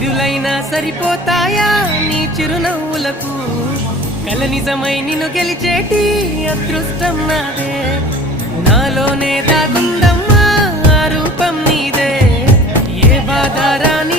సిరులైనా సరిపోతాయా నీ చిరునవ్వులకు కల నిజమై నిన్ను గెలిచేటి అదృష్టం నాదే నాలోనే దాగుందమ్మా ఆ రూపం నీదే ఏ బాధ రాని